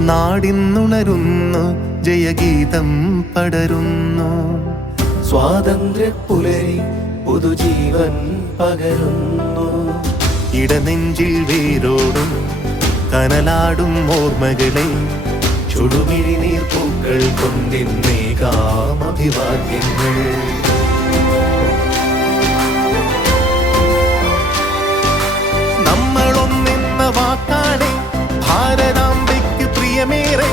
നാടിന്നുണരുന്നു, ജയഗീതം പടരുന്നു. സ്വാതന്ത്ര്യ പുലരി പുതുജീവൻ പകരുന്നു. ഇടനെഞ്ചിൽ വേരോടും കനലാടും ഓർമ്മകളെ ചുടുമിഴി നീർപ്പൂക്കൾ കൊണ്ടിന്നേകാം അഭിവാദ്യങ്ങൾ. നമ്മളൊന്നെന്ന വാക്കാടെ ഭാരതാംബയ്ക്ക് പ്രിയമേറെ